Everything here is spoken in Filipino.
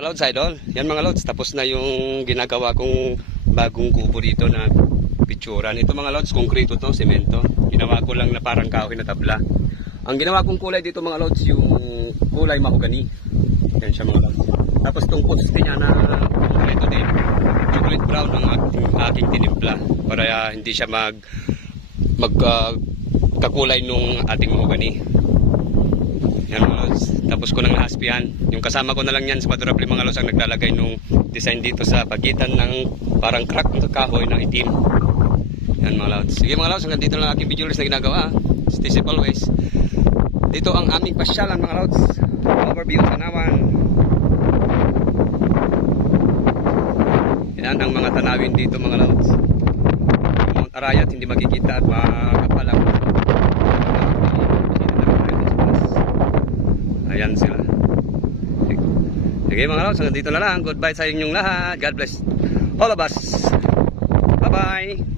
Lods idol, yan mga lods, tapos na yung ginagawa kong bagong kubo dito na picturan. Ito mga lods, konkreto to, semento. Ginawa ko lang na parang kahoy na tabla. Ang ginawa kong kulay dito mga lods, yung kulay mahogani. Yan siya mga lods. Tapos itong poste niya na konkreto din, chocolate brown ang aking tinimpla para hindi siya kakulay nung ating mahogani. Yan mga lods. Tapos ko nang nahaspihan. Yung kasama ko na lang yan sa Madurable mga lods ang naglalagay nung design dito sa pagitan ng parang crack ng kahoy na itim. Yan mga lods. Sige mga lods, hanggang dito lang aking video na ginagawa. Stay safe always. Dito ang aming pasyalan mga lods. Overview sa Nawan. Yan ang mga tanawin dito mga lods. Yung Mount Arayat hindi makikita at makakapal ang ayan sila. Sige mga lods, hanggang dito na lang. Goodbye sa inyong lahat. God bless all of us. Bye bye.